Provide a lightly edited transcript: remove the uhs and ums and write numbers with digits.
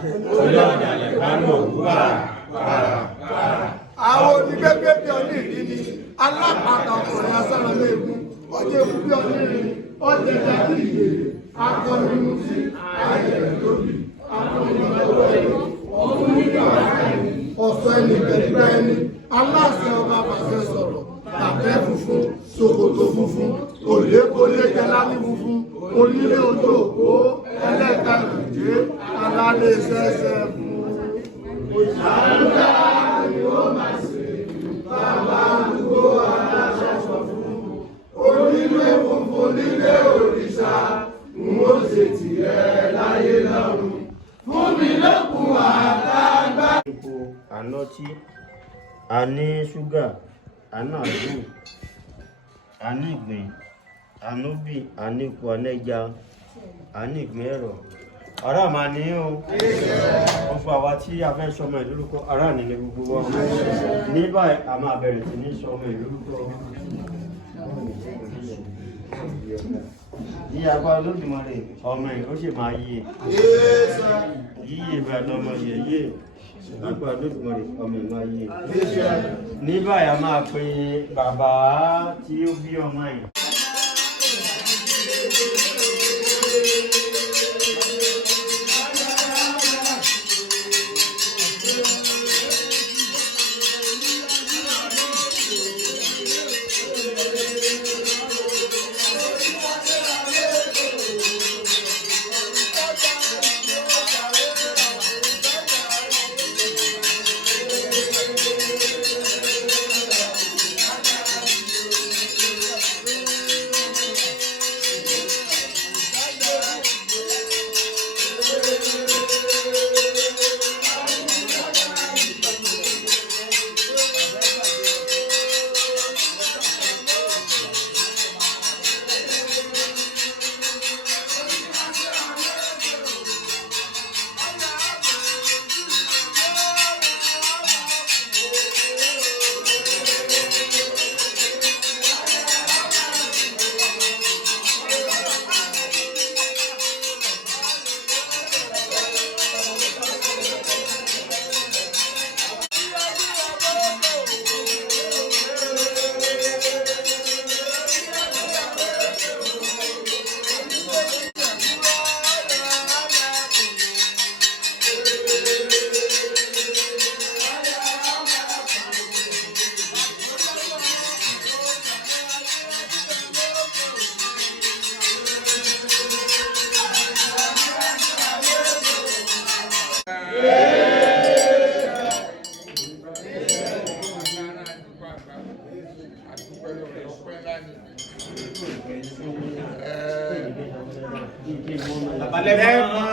Olóòdàlẹ̀ kánò wàrà. Àwọn onígbẹ́gbẹ́ bí ọdún ìdí ni alápàtà ọkùnrin asára léegun. Ọjọ́ ikú bí ọdún ìrìn, ọjọ́ ìdájí ìgbèrè, akọni mutí, ayẹyẹ lóbi, akọni ọlọ́wọ́ ẹni, ọdún nígbà ẹni, ọ̀sọ̀ ẹni ìgbẹ̀gbẹ̀ ẹni, aláṣẹ ọba àbàṣẹ sọ̀rọ̀, tàbẹ́ funfun, ṣòkòtò funfun, òlékólé jẹlání funfun, onílé ojú òpó, ẹlẹ́ka ìdíje, alálé ṣẹ́ṣẹ́ fún. Òṣàlùdá ni ó máa ṣe, bàbá àdúgbò aláṣọ fún. Onílé funfun nílé òrìṣà, n ó ṣe tìrẹ láyé lọ́run. Fún mi lókun àtàgbà. Epo ànọ́tí, a ní ṣúgà, a ní àdú, a ní ìgbín, a ní òbí, a ní epo, a ní ẹja, a ní ìgbín ẹ̀rọ. Ará màá ní o. Wọ́n fún àwa tí a fẹ́ sọmọ ìlú lórúkọ, ará ní ní gbogbo wa. Ní báyìí, a máa bẹ̀rẹ̀ sí ní sọmọ ìlú lórúkọ. Ní apá Olódùmarè, ọmọ ẹ̀ ó sì máa yíye. Yíyè ìbàdàn ọmọ yẹ̀yẹ́. Apá Olódùmarè, ọmọ ẹ̀ máa yíye. Ní báyìí, a máa pe bàbá tí ó bí ọmọ ẹ̀. Ẹ máa